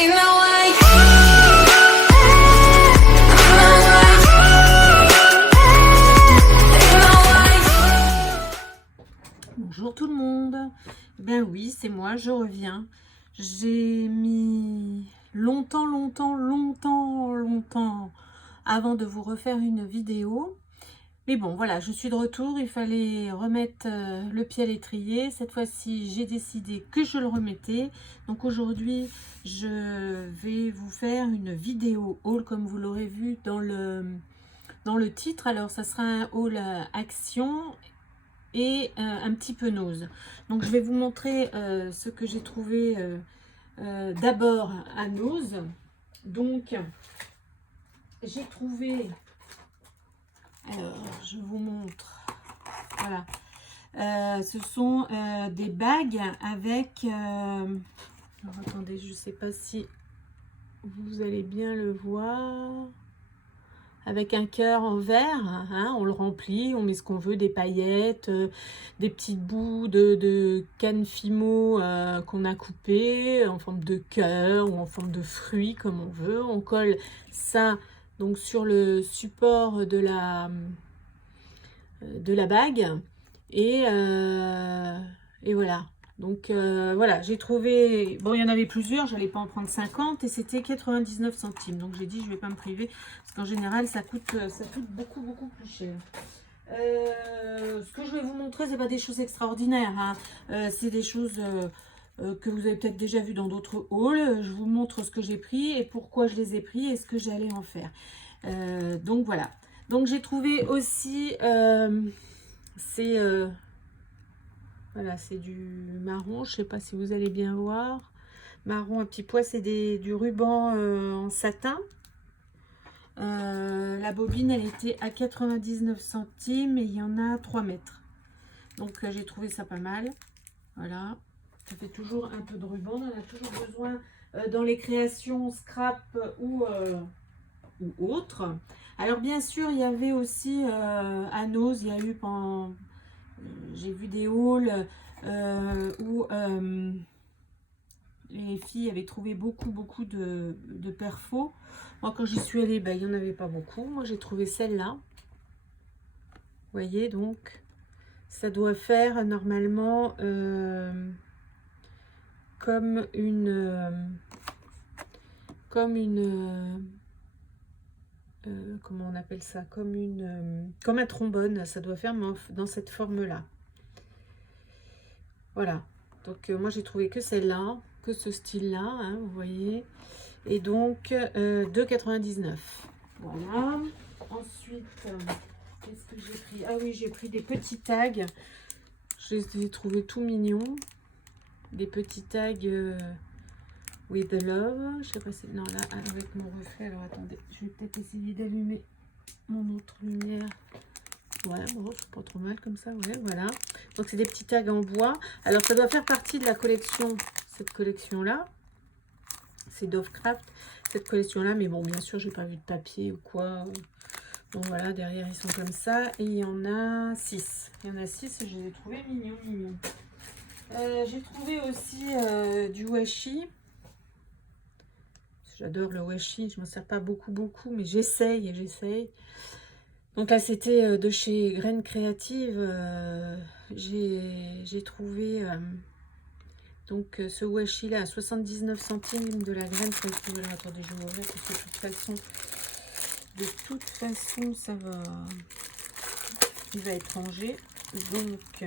Ain't no way. Bonjour tout le monde. Ben oui, c'est moi, je reviens. J'ai mis longtemps avant de vous refaire une vidéo. Mais bon, voilà, je suis de retour. Il fallait remettre le pied à l'étrier. Cette fois-ci, j'ai décidé que je le remettais. Donc aujourd'hui, je vais vous faire une vidéo haul, comme vous l'aurez vu dans le titre. Alors, ça sera un haul action et un petit peu nose. Donc, je vais vous montrer ce que j'ai trouvé d'abord à nose. Donc, j'ai trouvé... Alors, je vous montre. Voilà. Ce sont des bagues avec... alors, attendez, je ne sais pas si vous allez bien le voir. Avec un cœur en verre. Hein, on le remplit, on met ce qu'on veut, des paillettes, des petites bouts de canne fimo qu'on a coupées en forme de cœur ou en forme de fruits, comme on veut. On colle ça donc sur le support de la bague et voilà. Donc voilà, j'ai trouvé, bon, il y en avait plusieurs, j'allais pas en prendre 50 et c'était 99 centimes. Donc j'ai dit je vais pas me priver parce qu'en général ça coûte beaucoup plus cher. Ce que je vais vous montrer, c'est pas des choses extraordinaires, hein. C'est des choses que vous avez peut-être déjà vu dans d'autres hauls. Je vous montre ce que j'ai pris et pourquoi je les ai pris et ce que j'allais en faire. Donc voilà. Donc j'ai trouvé aussi voilà, c'est du marron, je sais pas si vous allez bien voir. Marron à petits pois, c'est du ruban en satin. La bobine, elle était à 99 centimes et il y en a 3 mètres. Donc j'ai trouvé ça pas mal. Voilà, ça fait toujours un peu de ruban, on en a toujours besoin dans les créations scrap ou autres. Alors bien sûr, il y avait aussi à Nose, il y a eu pendant... j'ai vu des hauls où les filles avaient trouvé beaucoup de perfos. Moi, quand j'y suis allée, ben, il n'y en avait pas beaucoup. Moi, j'ai trouvé celle-là. Vous voyez, donc, ça doit faire normalement comme une... comment on appelle ça, comme un trombone, ça doit faire dans cette forme là. Voilà, donc moi j'ai trouvé que celle-là, que ce style là, hein, vous voyez, et donc 2,99. Voilà. Ensuite, qu'est-ce que j'ai pris? Ah oui, j'ai pris des petits tags, je les ai trouvés tout mignons, des petits tags with the love. Je sais pas si... non, là, avec mon reflet. Alors, attendez. Je vais peut-être essayer d'allumer mon autre lumière. Ouais, bon, c'est pas trop mal comme ça. Ouais, voilà. Donc, c'est des petits tags en bois. Alors, ça doit faire partie de la collection. Cette collection-là. C'est Dovecraft. Cette collection-là. Mais bon, bien sûr, j'ai pas vu de papier ou quoi. Donc, voilà. Derrière, ils sont comme ça. Et il y en a 6. Il y en a 6 et je les ai trouvés mignons. J'ai trouvé aussi du washi. J'adore le washi, je m'en sers pas beaucoup, mais j'essaye. Donc là, c'était de chez Graines Créatives. J'ai trouvé donc ce washi là à 79 centimes de la Graine Créative. Alors, attendez, je vais ouvrir parce que de toute façon, ça va, il va être rangé. Donc,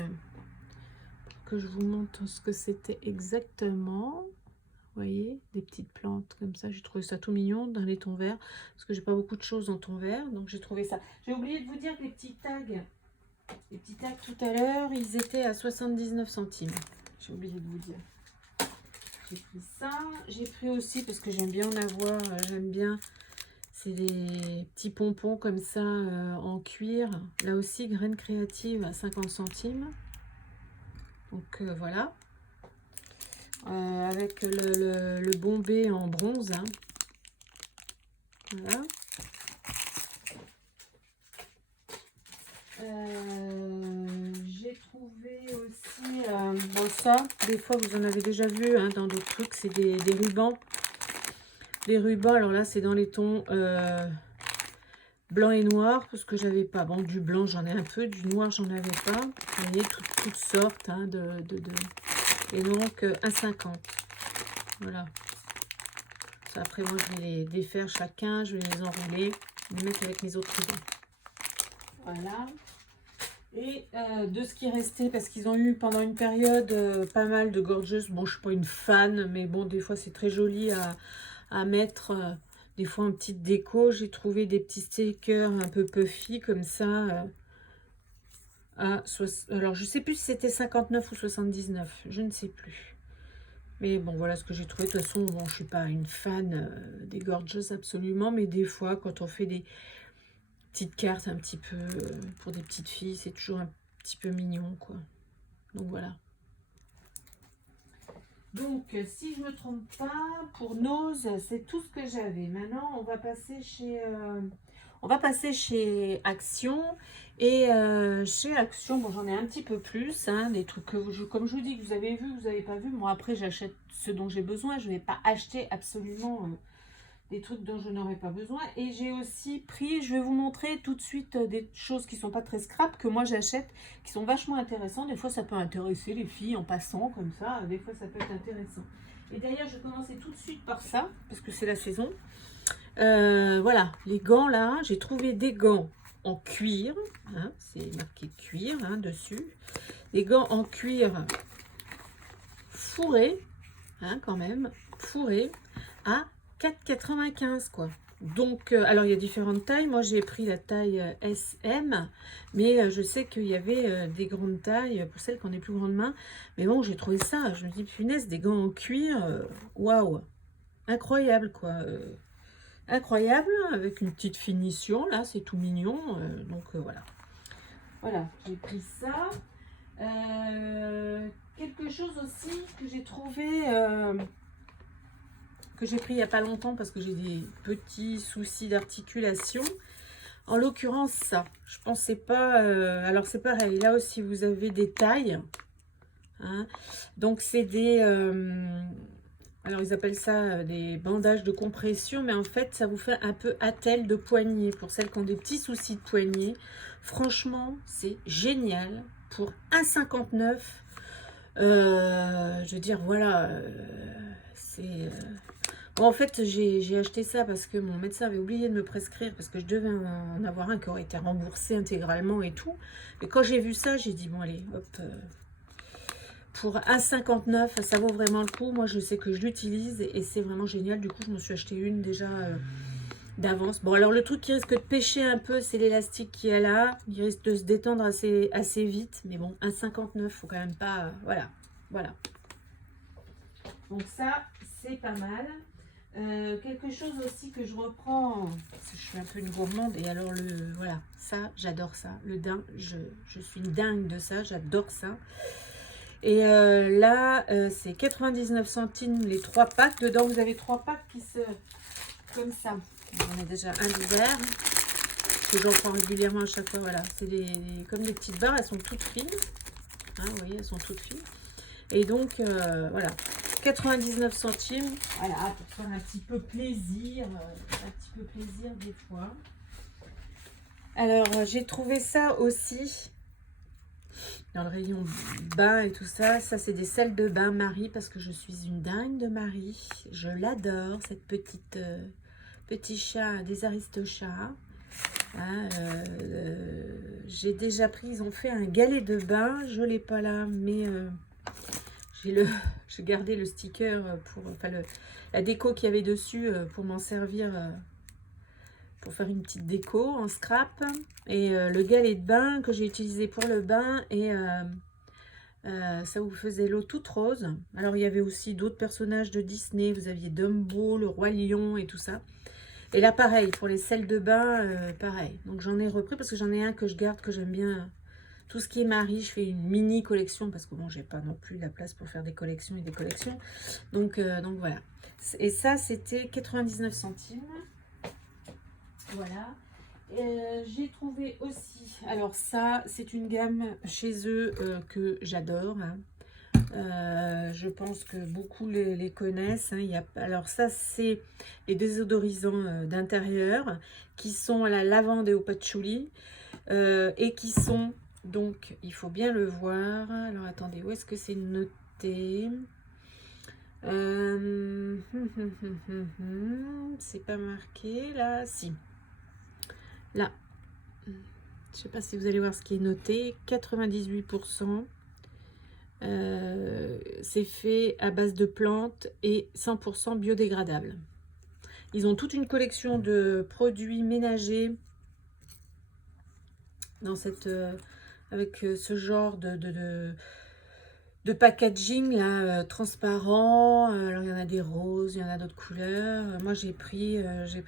que je vous montre ce que c'était exactement. Vous voyez, des petites plantes comme ça. J'ai trouvé ça tout mignon dans les tons verts. Parce que j'ai pas beaucoup de choses en tons verts. Donc j'ai trouvé ça. J'ai oublié de vous dire que les petits tags tout à l'heure, ils étaient à 79 centimes. J'ai oublié de vous dire. J'ai pris ça. J'ai pris aussi, parce que j'aime bien en avoir, j'aime bien. C'est des petits pompons comme ça en cuir. Là aussi, Graines Créatives à 50 centimes. Donc voilà. Avec le bombé en bronze, hein. Voilà. J'ai trouvé aussi bon, ça, des fois vous en avez déjà vu hein, dans d'autres trucs, c'est des rubans Les rubans, alors là, c'est dans les tons blanc et noir, parce que j'avais pas. Bon, du blanc, j'en ai un peu, du noir, j'en avais pas. Vous voyez, toutes sortes hein, Et donc, 1,50. Voilà. Ça, après, moi, je vais les défaire chacun, je vais les enrouler, les mettre avec mes autres rubans. Voilà. Et de ce qui restait, parce qu'ils ont eu pendant une période pas mal de gorgeous. Bon, je suis pas une fan, mais bon, des fois, c'est très joli à mettre. Des fois, en petite déco, j'ai trouvé des petits stickers un peu puffy, comme ça. Alors, je sais plus si c'était 59 ou 79. Je ne sais plus. Mais bon, voilà ce que j'ai trouvé. De toute façon, bon, je suis pas une fan des gorgeous absolument. Mais des fois, quand on fait des petites cartes un petit peu pour des petites filles, c'est toujours un petit peu mignon, quoi. Donc, voilà. Donc, si je me trompe pas, pour Nose, c'est tout ce que j'avais. Maintenant, on va passer chez Action. Et chez Action, bon, j'en ai un petit peu plus, hein, des trucs que comme je vous dis, que vous avez vu, vous n'avez pas vu. Moi, après, j'achète ce dont j'ai besoin. Je ne vais pas acheter absolument des trucs dont je n'aurais pas besoin. Et j'ai aussi pris, je vais vous montrer tout de suite des choses qui ne sont pas très scrap, que moi j'achète, qui sont vachement intéressantes. Des fois, ça peut intéresser les filles en passant, comme ça. Des fois, ça peut être intéressant. Et d'ailleurs, je vais commencer tout de suite par ça, parce que c'est la saison. Voilà, les gants là, j'ai trouvé des gants en cuir. Hein, c'est marqué cuir hein, dessus. Des gants en cuir fourrés, hein, quand même, fourrés à 4,95 quoi. Donc, alors il y a différentes tailles. Moi, j'ai pris la taille SM, mais je sais qu'il y avait des grandes tailles pour celles qui ont des plus grandes mains. Mais bon, j'ai trouvé ça. Je me dis, punaise, des gants en cuir, waouh, incroyable quoi. Incroyable, avec une petite finition. Là, c'est tout mignon. Donc, voilà. Voilà, j'ai pris ça. Quelque chose aussi que j'ai trouvé... que j'ai pris il n'y a pas longtemps parce que j'ai des petits soucis d'articulation. En l'occurrence, ça. Je pensais pas... alors, c'est pareil. Là aussi, vous avez des tailles. Hein. Donc, c'est des... alors, ils appellent ça des bandages de compression. Mais en fait, ça vous fait un peu attelle de poignet. Pour celles qui ont des petits soucis de poignet. Franchement, c'est génial. Pour 1,59 €. Je veux dire, voilà. C'est... Bon, en fait, j'ai acheté ça parce que mon médecin avait oublié de me prescrire parce que je devais en avoir un qui aurait été remboursé intégralement et tout. Et quand j'ai vu ça, j'ai dit, bon, allez, hop, pour 1,59 €, ça vaut vraiment le coup. Moi, je sais que je l'utilise et c'est vraiment génial. Du coup, je me suis acheté une déjà d'avance. Bon, alors, le truc qui risque de pêcher un peu, c'est l'élastique qui est là. Il risque de se détendre assez vite. Mais bon, 1,59 €, faut quand même pas... voilà, voilà. Donc ça, c'est pas mal. Quelque chose aussi que je reprends, parce que je suis un peu une gourmande, et alors voilà, ça, j'adore ça. Le daim, je suis une dingue de ça, j'adore ça. Et là, c'est 99 centimes les 3 packs. Dedans, vous avez 3 packs qui se... comme ça. On a déjà un d'hiver, que j'en prends régulièrement à chaque fois. Voilà, c'est comme des petites barres, elles sont toutes fines. Hein, vous voyez, elles sont toutes fines. Et donc, voilà. 99 centimes, voilà, pour faire un petit peu plaisir des fois. Alors, j'ai trouvé ça aussi dans le rayon bain et tout ça. Ça, c'est des sels de bain Marie, parce que je suis une dingue de Marie. Je l'adore, cette petit chat des Aristochats. Hein, j'ai déjà pris, ils ont fait un galet de bain. Je ne l'ai pas là, mais... j'ai gardé le sticker pour la déco qu'il y avait dessus pour m'en servir pour faire une petite déco en scrap. Et le galet de bain que j'ai utilisé pour le bain, et ça vous faisait l'eau toute rose. Alors il y avait aussi d'autres personnages de Disney, vous aviez Dumbo, le roi lion et tout ça. Et là pareil, pour les sels de bain, pareil. Donc j'en ai repris parce que j'en ai un que je garde, que j'aime bien. Tout ce qui est Marie, je fais une mini collection parce que bon, j'ai pas non plus la place pour faire des collections et des collections. Donc voilà. Et ça, c'était 99 centimes. Voilà. J'ai trouvé aussi, alors ça, c'est une gamme chez eux que j'adore. Hein. Je pense que beaucoup les connaissent. Hein. Alors ça, c'est les désodorisants d'intérieur qui sont à la lavande et au patchouli et qui sont, donc, il faut bien le voir. Alors attendez, où est-ce que c'est noté? C'est pas marqué là, si. Là, je sais pas si vous allez voir ce qui est noté, 98%. C'est fait à base de plantes et 100% biodégradable. Ils ont toute une collection de produits ménagers dans cette, avec ce genre de packaging là, transparent. Alors il y en a des roses, il y en a d'autres couleurs. Moi j'ai pris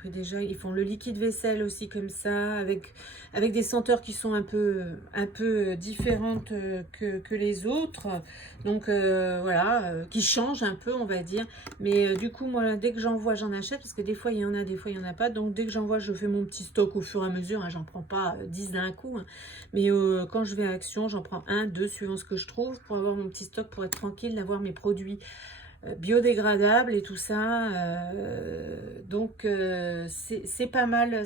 déjà, ils font le liquide vaisselle aussi comme ça, avec des senteurs qui sont un peu différentes que les autres. Donc voilà, qui changent un peu on va dire. Mais du coup moi dès que j'en vois j'en achète, parce que des fois il y en a, des fois il n'y en a pas. Donc dès que j'en vois je fais mon petit stock au fur et à mesure. Hein, j'en prends pas 10 d'un coup. Hein. Mais quand je vais à Action, j'en prends 1, 2 suivant ce que je trouve pour avoir mon petit stock, pour être tranquille, d'avoir mes produits biodégradables et tout ça. Donc c'est pas mal,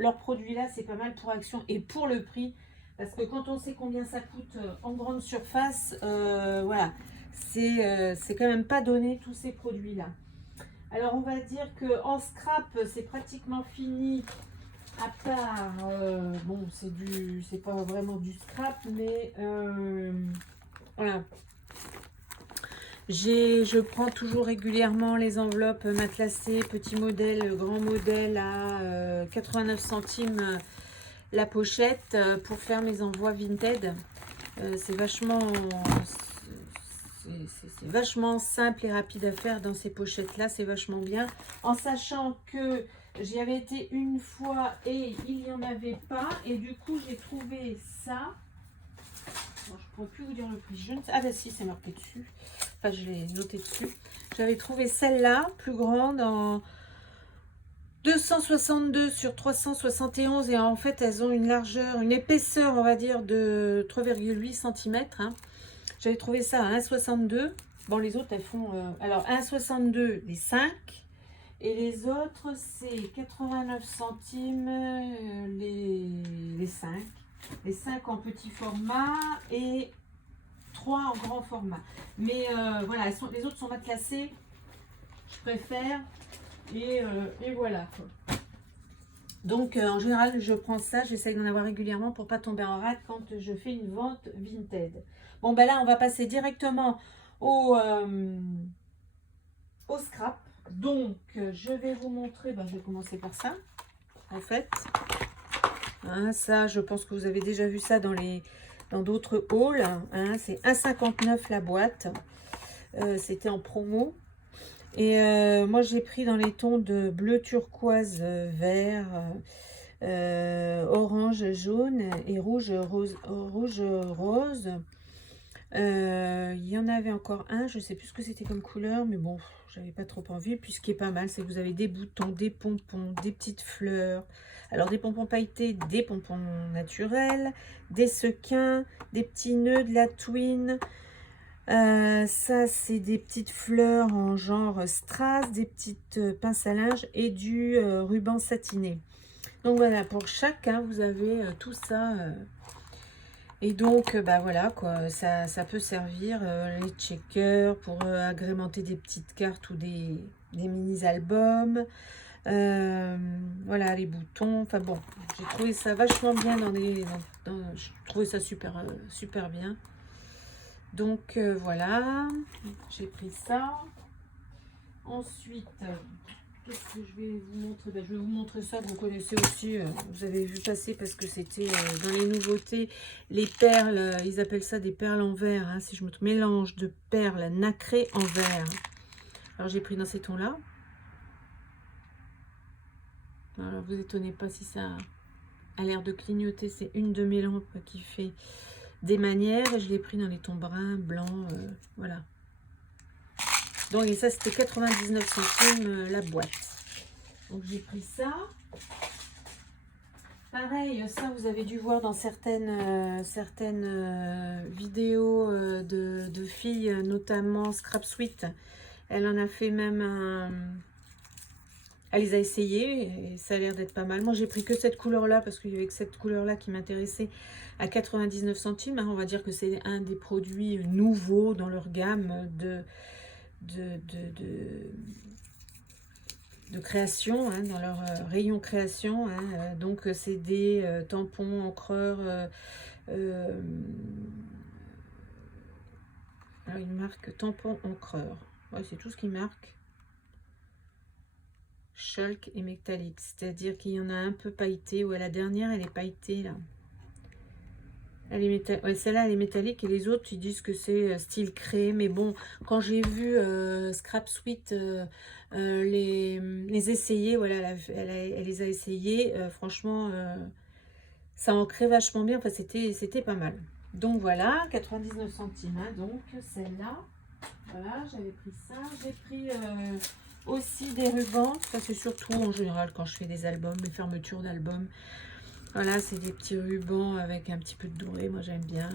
leurs produits là, c'est pas mal pour Action et pour le prix. Parce que quand on sait combien ça coûte en grande surface, voilà, c'est quand même pas donné tous ces produits là. Alors on va dire que en scrap, c'est pratiquement fini. À part, bon, c'est pas vraiment du scrap, mais voilà. Je prends toujours régulièrement les enveloppes matelassées, petit modèle, grand modèle à 89 centimes la pochette pour faire mes envois Vinted. C'est vachement simple et rapide à faire dans ces pochettes-là, c'est vachement bien. En sachant que j'y avais été une fois et il n'y en avait pas. Et du coup, j'ai trouvé ça. Bon, je ne pourrais plus vous dire le prix. Je ne sais... Ah ben si, c'est marqué dessus. Enfin, je l'ai noté dessus. J'avais trouvé celle-là, plus grande, en 262 sur 371. Et en fait, elles ont une largeur, une épaisseur, on va dire, de 3,8 cm. Hein. J'avais trouvé ça à 1,62. Bon, les autres, elles font... alors, 1,62 les 5. Et les autres, c'est 89 centimes les 5. Les 5 en petit format et 3 en grand format. Mais voilà, les autres sont matelassées. Je préfère. Et voilà. Quoi. Donc, en général, je prends ça. J'essaye d'en avoir régulièrement pour ne pas tomber en rate quand je fais une vente Vinted. Bon, ben là, on va passer directement au scrap. Donc, je vais vous montrer, je vais commencer par ça, en fait. Hein, ça, je pense que vous avez déjà vu ça dans d'autres hauls. Hein, c'est 1,59 la boîte. C'était en promo. Et moi, j'ai pris dans les tons de bleu turquoise, vert, orange, jaune et rouge, rose. Il y en avait encore un, je ne sais plus ce que c'était comme couleur, mais bon, j'avais pas trop envie. Puis ce qui est pas mal, c'est que vous avez des boutons, des pompons, des petites fleurs. Alors des pompons pailletés, des pompons naturels, des sequins, des petits nœuds, de la twine. Ça, c'est des petites fleurs en genre strass, des petites pinces à linge et du ruban satiné. Donc voilà, pour chacun, vous avez tout ça. Et donc, voilà, quoi, ça peut servir les checkers pour agrémenter des petites cartes ou des mini-albums. Voilà, les boutons. Enfin bon, j'ai trouvé ça vachement bien je trouvais ça super, super bien. Donc, voilà, j'ai pris ça. Ensuite... qu'est-ce que je vais vous montrer? Je vais vous montrer ça, vous connaissez aussi, vous avez vu passer parce que c'était dans les nouveautés, les perles, ils appellent ça des perles en verre, hein, si je me trompe, mélange de perles nacrées en verre. Alors j'ai pris dans ces tons-là. Alors vous étonnez pas si ça a l'air de clignoter, c'est une de mes lampes qui fait des manières et je l'ai pris dans les tons bruns, blancs, voilà. Donc, et ça, c'était 99 centimes la boîte. Donc, j'ai pris ça. Pareil, ça vous avez dû voir dans certaines vidéos de filles, notamment Scrap Sweet. Elle en a fait même un... Elle les a essayées et ça a l'air d'être pas mal. Moi, j'ai pris que cette couleur-là parce qu'il y avait que cette couleur-là qui m'intéressait à 99 centimes. Hein. On va dire que c'est un des produits nouveaux dans leur gamme de création, hein, dans leur rayon création. Hein. Donc, c'est des tampons encreurs. Alors, une marque tampon encreur. Ouais, c'est tout ce qui marque. Chalk et métallique, c'est-à-dire qu'il y en a un peu pailleté. Ouais, la dernière, elle est pailletée, là. Elle est ouais, celle-là, elle est métallique, et les autres, ils disent que c'est style craie. Mais bon, quand j'ai vu Scrap Sweet les essayer, voilà, elle les a essayés. Franchement, ça ancrait vachement bien. Enfin, c'était pas mal. Donc voilà, 99 centimes. Hein, donc celle-là, voilà, j'avais pris ça. J'ai pris aussi des rubans. Ça, c'est surtout en général quand je fais des albums, les fermetures d'albums. Voilà, c'est des petits rubans avec un petit peu de doré. Moi, j'aime bien.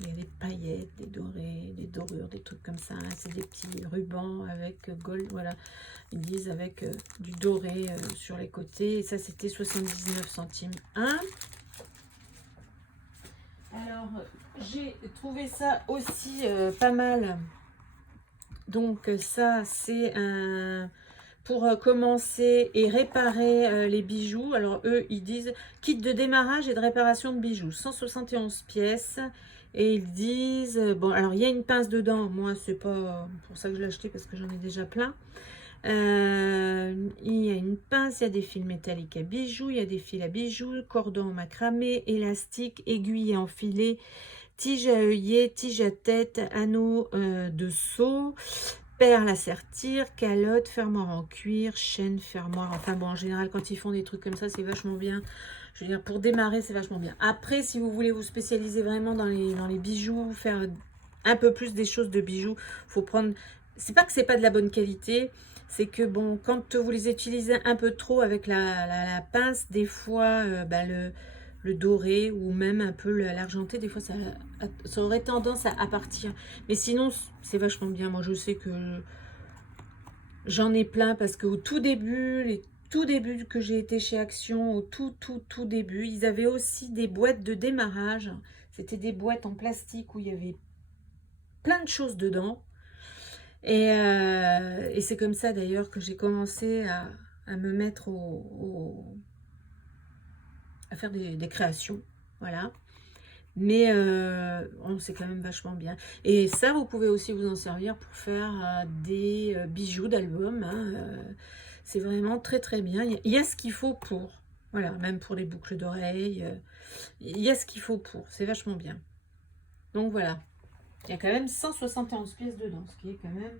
Il y a des paillettes, des dorés, des dorures, des trucs comme ça. C'est des petits rubans avec gold. Voilà, ils disent avec du doré sur les côtés. Et ça, c'était 79 centimes. Alors, j'ai trouvé ça aussi pas mal. Donc, ça, c'est un... pour commencer et réparer les bijoux. Alors, eux, ils disent kit de démarrage et de réparation de bijoux. 171 pièces. Et ils disent... bon, alors, il y a une pince dedans. Moi, c'est pas pour ça que je l'ai acheté parce que j'en ai déjà plein. Il y a une pince, il y a des fils métalliques à bijoux, il y a des fils à bijoux, cordon macramé, élastique, aiguille enfilée, tige à œillet, tige à tête, anneau de seau, perles à sertir, calotte, fermoir en cuir, chaîne, fermoir. Enfin bon, en général, quand ils font des trucs comme ça, c'est vachement bien. Je veux dire, pour démarrer, c'est vachement bien. Après, si vous voulez vous spécialiser vraiment dans les bijoux, faire un peu plus des choses de bijoux, faut prendre... C'est pas que c'est pas de la bonne qualité, c'est que bon, quand vous les utilisez un peu trop avec la pince, des fois, le doré ou même un peu l'argenté, des fois, ça aurait tendance à partir. Mais sinon, c'est vachement bien. Moi, je sais que j'en ai plein parce qu'au tout début, les tout début que j'ai été chez Action, au tout début, ils avaient aussi des boîtes de démarrage. C'était des boîtes en plastique où il y avait plein de choses dedans. Et c'est comme ça d'ailleurs que j'ai commencé à me mettre à faire des créations. Voilà. Mais c'est quand même vachement bien. Et ça, vous pouvez aussi vous en servir pour faire des bijoux d'album. Hein, c'est vraiment très bien. Il y a ce qu'il faut pour. Voilà, même pour les boucles d'oreilles. Il y a ce qu'il faut pour. C'est vachement bien. Donc voilà. Il y a quand même 171 pièces dedans, ce qui est quand même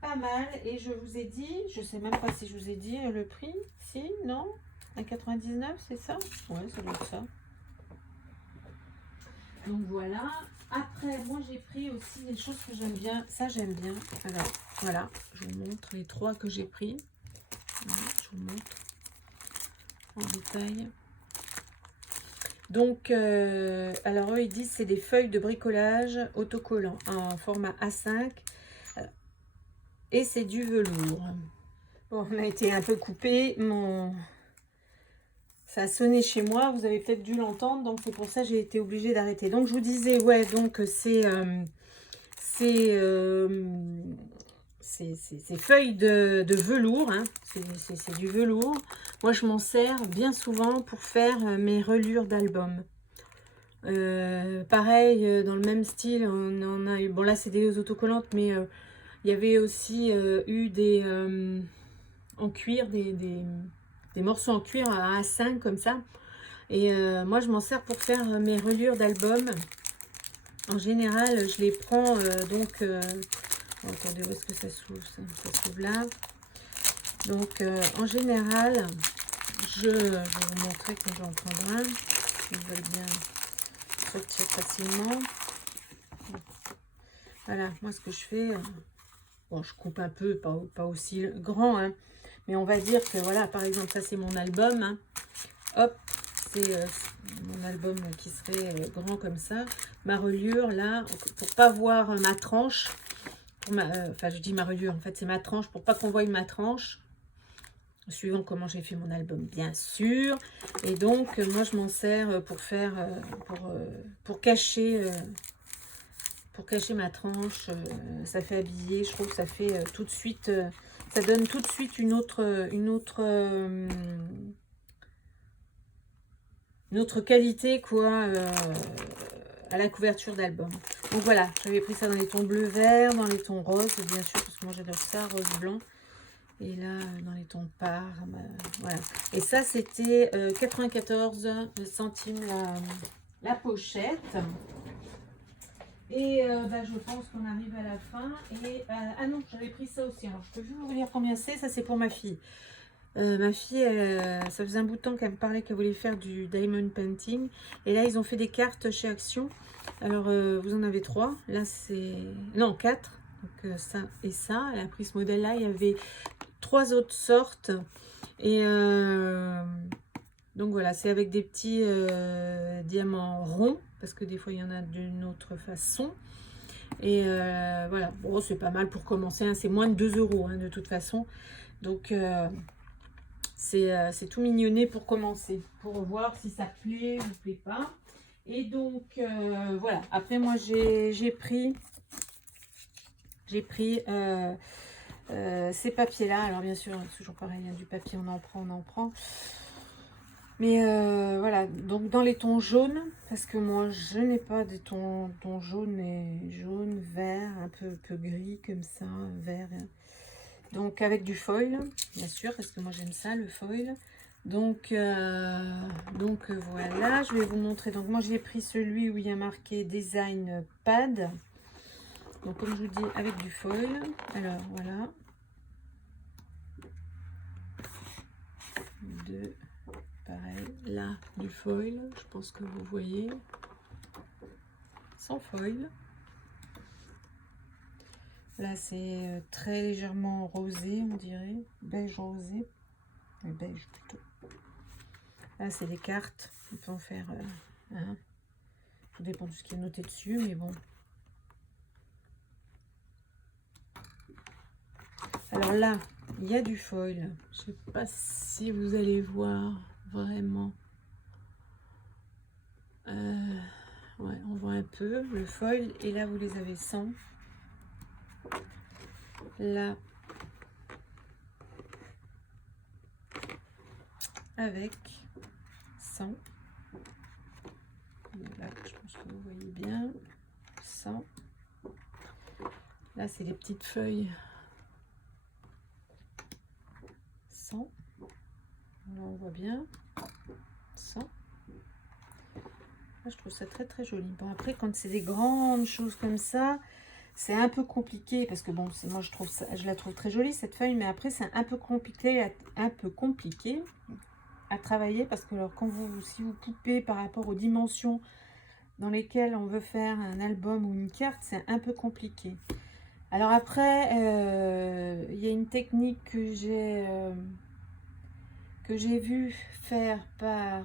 pas mal. Et je vous ai dit, je sais même pas si je vous ai dit le prix. Si, non, à 99, c'est ça? Ouais, ça doit être ça. Donc voilà. Après, moi j'ai pris aussi des choses que j'aime bien. Ça j'aime bien. Alors voilà, je vous montre les trois que j'ai pris. Voilà, je vous montre en détail. Donc, alors eux ils disent c'est des feuilles de bricolage autocollants en format A5 et c'est du velours. Bon, on a été un peu coupé. Ça a sonné chez moi, vous avez peut-être dû l'entendre, donc c'est pour ça que j'ai été obligée d'arrêter. Donc je vous disais, ouais, donc c'est feuilles de velours, hein. C'est du velours. Moi je m'en sers bien souvent pour faire mes reliures d'albums. Pareil, dans le même style, on en a eu, bon là c'est des autocollantes, mais il y avait aussi eu des en cuir, des morceaux en cuir à A5 comme ça. Et moi, je m'en sers pour faire mes reliures d'albums. En général, je les prends attendez, où est-ce que ça s'ouvre? Ça s'ouvre là. Donc, en général, je vais vous montrer que j'en prends un. Ils veulent bien sortir facilement. Voilà, moi, ce que je fais... bon, je coupe un peu, pas aussi grand, hein. Mais on va dire que, voilà, par exemple, ça, c'est mon album. Hein. Hop, c'était mon album qui serait grand comme ça. Ma reliure, là, pour pas voir ma tranche, enfin je dis ma reliure, en fait c'est ma tranche, pour pas qu'on voie ma tranche, suivant comment j'ai fait mon album, bien sûr. Et donc, moi, je m'en sers pour faire, pour cacher ma tranche. Ça fait habiller, je trouve que ça fait tout de suite, ça donne tout de suite une autre qualité, quoi, à la couverture d'album. Donc voilà, j'avais pris ça dans les tons bleu vert, dans les tons roses, bien sûr, parce que moi j'adore ça, rose blanc. Et là, dans les tons pars, voilà. Et ça, c'était 94 centimes la pochette. Et je pense qu'on arrive à la fin. Et ah non, j'avais pris ça aussi. Alors, je peux juste vous dire combien c'est. Ça, c'est pour ma fille. Ma fille, ça faisait un bout de temps qu'elle me parlait qu'elle voulait faire du diamond painting. Et là, ils ont fait des cartes chez Action. Alors, vous en avez 3. Là, c'est... Non, 4. Donc, ça et ça. Elle a pris ce modèle-là. Il y avait 3 autres sortes. Et donc, voilà. C'est avec des petits diamants ronds. Parce que des fois, il y en a d'une autre façon. Et voilà. Bon, c'est pas mal pour commencer. Hein. C'est moins de 2 € hein, de toute façon. Donc... c'est tout mignonné pour commencer, pour voir si ça plaît ou plaît pas. Et donc, voilà. Après, moi, j'ai pris ces papiers-là. Alors, bien sûr, toujours pareil, il y a du papier, on en prend. Mais voilà, donc dans les tons jaunes, parce que moi, je n'ai pas des tons jaunes, mais jaune, vert, un peu gris comme ça, vert. Donc avec du foil, bien sûr, parce que moi j'aime ça, le foil. Donc voilà, je vais vous montrer. Donc moi j'ai pris celui où il y a marqué Design Pad. Donc comme je vous dis, avec du foil. Alors voilà. Pareil, là, du foil. Je pense que vous voyez. Sans foil. Là, c'est très légèrement rosé, on dirait. Beige rosé. Beige plutôt. Là, c'est des cartes. On peut en faire... hein. Tout dépend de ce qui est noté dessus, mais bon. Alors là, il y a du foil. Je ne sais pas si vous allez voir vraiment. Ouais, on voit un peu le foil. Et là, vous les avez sans. Là, avec 100. Là, je pense que vous voyez bien. 100. Là, c'est les petites feuilles. 100. Là, on voit bien. 100. Là, je trouve ça très très joli. Bon, après, quand c'est des grandes choses comme ça, c'est un peu compliqué parce que bon, moi je trouve ça, je la trouve très jolie cette feuille, mais après c'est un peu compliqué à travailler parce que alors si vous coupez par rapport aux dimensions dans lesquelles on veut faire un album ou une carte, c'est un peu compliqué. Alors après, il y a une technique que j'ai vu faire par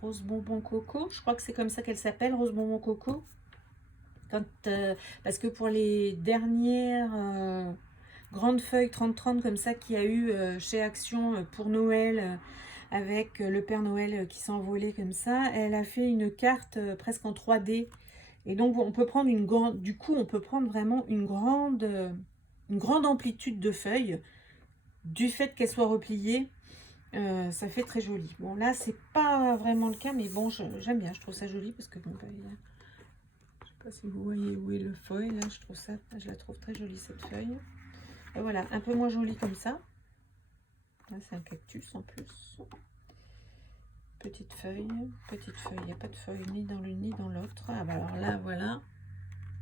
Rose Bonbon Coco. Je crois que c'est comme ça qu'elle s'appelle, Rose Bonbon Coco. Parce que pour les dernières grandes feuilles 30-30 comme ça qu'il y a eu chez Action pour Noël, avec le Père Noël qui s'envolait comme ça, elle a fait une carte presque en 3D. Et donc on peut prendre on peut prendre vraiment une grande amplitude de feuilles du fait qu'elles soient repliées. Ça fait très joli. Bon là c'est pas vraiment le cas, mais bon j'aime bien, je trouve ça joli parce que bon, je sais pas si vous voyez où est le foil, là je la trouve très jolie cette feuille. Et voilà, un peu moins jolie comme ça. Là c'est un cactus en plus. Petite feuille, il n'y a pas de feuille ni dans l'une ni dans l'autre. Ah bah alors là voilà.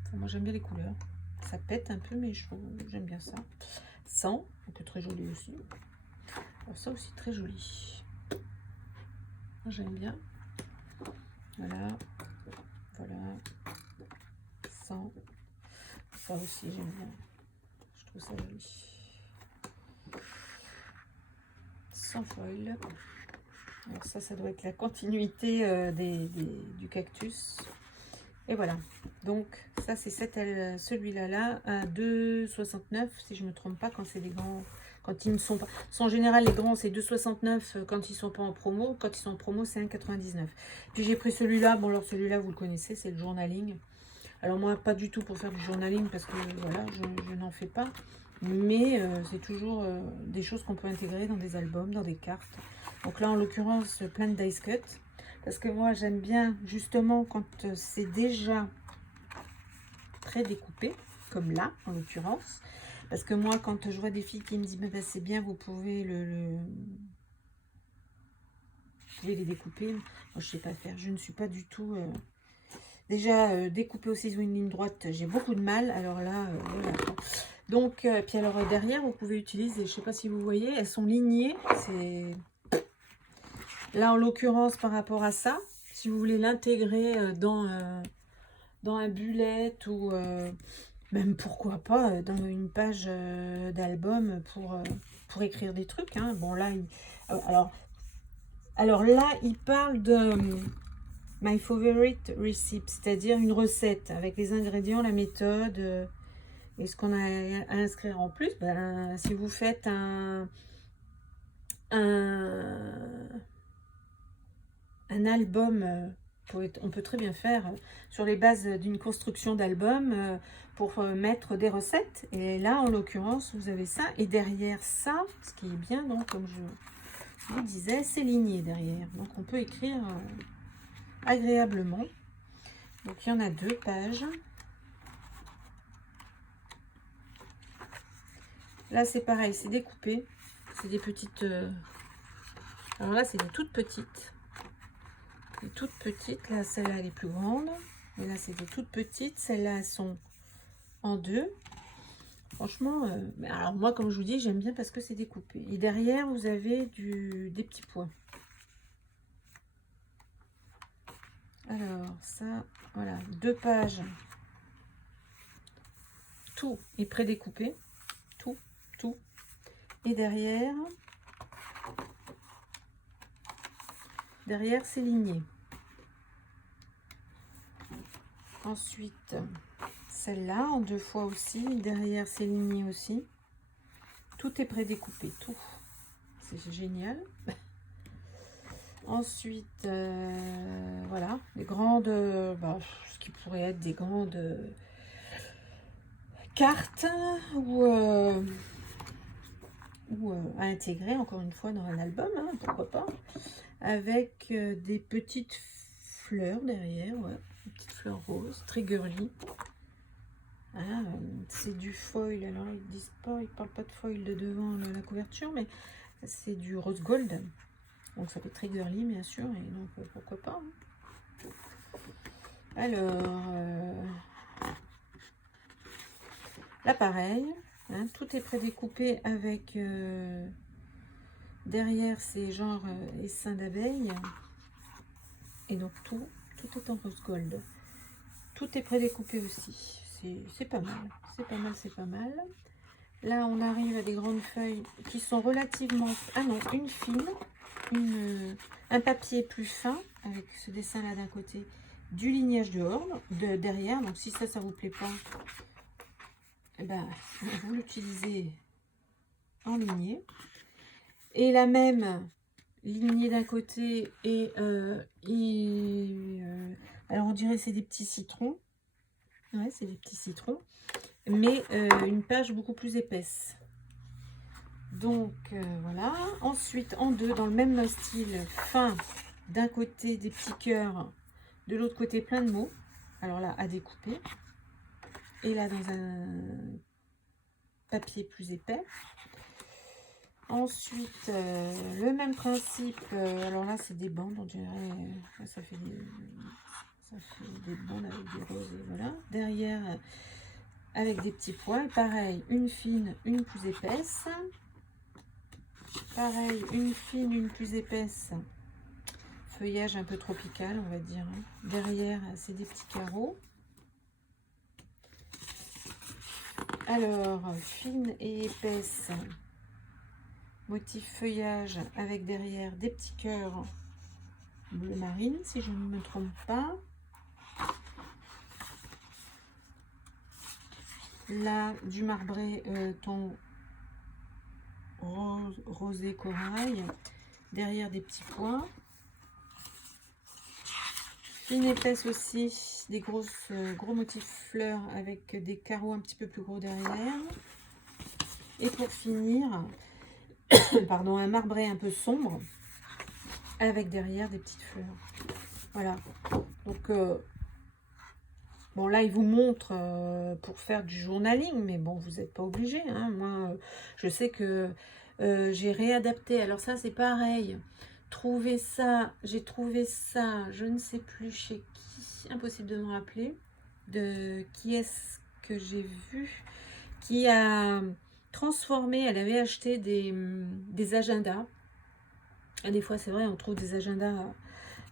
Enfin, moi j'aime bien les couleurs. Ça pète un peu mais j'aime bien ça. 100, un peu très joli aussi. Alors ça aussi très joli. Moi j'aime bien. Voilà. 100. Ça aussi j'aime bien. Je trouve ça joli. Sans foil. Donc ça doit être la continuité du cactus. Et voilà. Donc ça c'est celui-là là à 2,69 si je me trompe pas, quand c'est des grands. Quand ils ne sont pas. En général, les grands, c'est 2,69 quand ils sont pas en promo. Quand ils sont en promo, c'est 1,99. Puis j'ai pris celui-là. Bon, alors celui-là, vous le connaissez, c'est le journaling. Alors moi, pas du tout pour faire du journaling parce que voilà, je n'en fais pas. Mais c'est toujours des choses qu'on peut intégrer dans des albums, dans des cartes. Donc là, en l'occurrence, plein de dice cut. Parce que moi, j'aime bien justement quand c'est déjà très découpé, comme là, en l'occurrence. Parce que moi, quand je vois des filles qui me disent bah, c'est bien, vous pouvez vous pouvez les découper. Moi, je sais pas faire. Je ne suis pas du tout... Déjà, découper au ciseau une ligne droite, j'ai beaucoup de mal. Alors là, voilà. Donc, puis alors derrière, vous pouvez utiliser, je sais pas si vous voyez, elles sont lignées. C'est là, en l'occurrence, par rapport à ça, si vous voulez l'intégrer dans un bullet ou... même pourquoi pas dans une page d'album pour écrire des trucs. Hein. Bon là, alors là, il parle de My Favorite Recipe, c'est-à-dire une recette avec les ingrédients, la méthode et ce qu'on a à inscrire en plus. Ben, si vous faites un album, on peut très bien faire sur les bases d'une construction d'album pour mettre des recettes. Et là, en l'occurrence, vous avez ça. Et derrière ça, ce qui est bien, donc, comme je vous disais, c'est ligné derrière. Donc, on peut écrire agréablement. Donc, il y en a 2 pages. Là, c'est pareil, c'est découpé. C'est des petites... Alors là, c'est des toutes petites. Des toutes petites. Là, celle-là, elle est plus grande. Et là, c'est des toutes petites. Celles-là, elles sont en 2. Franchement, alors moi, comme je vous dis, j'aime bien parce que c'est découpé. Et derrière, vous avez des petits points. Alors, ça, voilà, 2 pages. Tout est prédécoupé. Tout. Et derrière, c'est ligné. Ensuite, celle-là, en 2 fois aussi. Derrière, c'est ligné aussi. Tout est prédécoupé, tout. C'est génial. Ensuite, voilà, les grandes, ce qui pourrait être des grandes cartes ou à intégrer encore une fois dans un album, hein, pourquoi pas, avec des petites fleurs derrière, ouais, des petites fleurs roses, très girly. Ah, c'est du foil, alors ils disent pas, ils parlent pas de foil de devant la couverture, mais c'est du rose gold. Donc ça fait très girly bien sûr, et donc pourquoi pas. Hein. Alors, là pareil, hein, tout est prédécoupé avec derrière c'est genre essaim d'abeilles. Et donc tout est en rose gold. Tout est prédécoupé aussi. C'est pas mal. C'est pas mal. Là on arrive à des grandes feuilles qui sont relativement... Ah non, une fine. Un papier plus fin avec ce dessin là d'un côté, du lignage derrière. Donc si ça vous plaît pas, eh ben, vous l'utilisez en lignée, et la même lignée d'un côté et alors on dirait c'est des petits citrons, ouais, c'est des petits citrons, mais une page beaucoup plus épaisse. Donc voilà. Ensuite en 2 dans le même style, fin, d'un côté des petits cœurs, de l'autre côté plein de mots. Alors là à découper, et là dans un papier plus épais. Ensuite le même principe, alors là c'est des bandes, on dirait ça fait des bandes avec des roses, et voilà. Derrière avec des petits points, pareil, une fine, une plus épaisse. Pareil, une fine, une plus épaisse. Feuillage un peu tropical, on va dire. Derrière, c'est des petits carreaux. Alors, fine et épaisse. motif feuillage avec derrière des petits cœurs bleu marine, si je ne me trompe pas. Là, du marbré ton rosé corail, derrière des petits points. Fine épaisse aussi, des gros motifs fleurs avec des carreaux un petit peu plus gros derrière. Et pour finir, pardon, un marbré un peu sombre avec derrière des petites fleurs. Voilà. Donc, bon, là, il vous montre pour faire du journaling, mais bon, vous n'êtes pas obligé. Hein. Moi, je sais que j'ai réadapté. Alors ça, c'est pareil. J'ai trouvé ça, je ne sais plus chez qui, impossible de me rappeler, de qui est-ce que j'ai vu, qui a transformé, elle avait acheté des agendas. Et des fois, c'est vrai, on trouve des agendas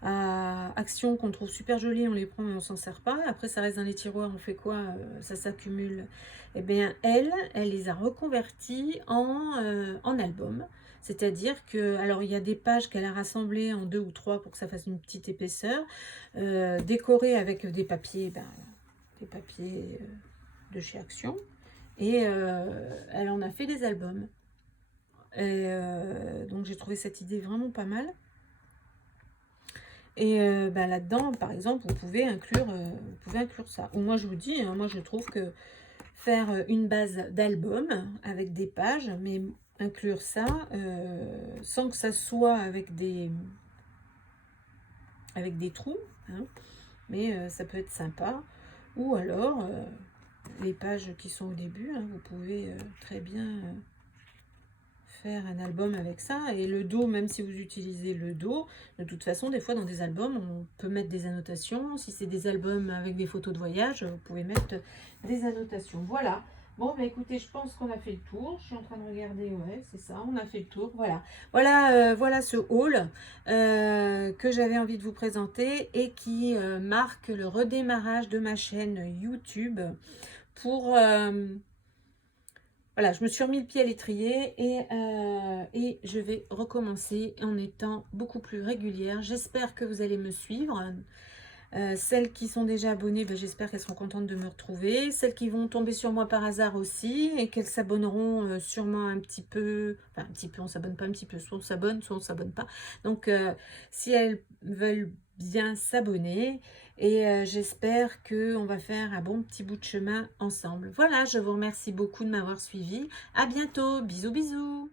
à action qu'on trouve super jolis, on les prend mais on s'en sert pas. Après, ça reste dans les tiroirs, on fait quoi? Ça s'accumule. Eh bien, elle les a reconvertis en albums. C'est-à-dire que, alors il y a des pages qu'elle a rassemblées en 2 ou 3 pour que ça fasse une petite épaisseur, décorées avec des papiers, de chez Action. Et elle en a fait des albums. Et donc j'ai trouvé cette idée vraiment pas mal. Et là-dedans, par exemple, vous pouvez inclure ça. Ou moi, je vous dis, hein, moi, je trouve que faire une base d'album avec des pages, mais inclure ça sans que ça soit avec des trous, hein, mais ça peut être sympa. Ou alors, les pages qui sont au début, hein, vous pouvez très bien faire un album avec ça. Et le dos, même si vous utilisez le dos, de toute façon, des fois dans des albums, on peut mettre des annotations. Si c'est des albums avec des photos de voyage, vous pouvez mettre des annotations. Voilà. Bon, bah écoutez, je pense qu'on a fait le tour. Je suis en train de regarder, ouais, c'est ça, on a fait le tour. Voilà, voilà ce haul que j'avais envie de vous présenter et qui marque le redémarrage de ma chaîne YouTube pour... voilà, je me suis remis le pied à l'étrier et je vais recommencer en étant beaucoup plus régulière. J'espère que vous allez me suivre. Celles qui sont déjà abonnées, j'espère qu'elles seront contentes de me retrouver. Celles qui vont tomber sur moi par hasard aussi et qu'elles s'abonneront sûrement un petit peu. Enfin, un petit peu, on s'abonne pas un petit peu. Soit on s'abonne, soit on s'abonne pas. Donc, si elles veulent bien s'abonner et j'espère qu'on va faire un bon petit bout de chemin ensemble. Voilà, je vous remercie beaucoup de m'avoir suivi. À bientôt. Bisous, bisous.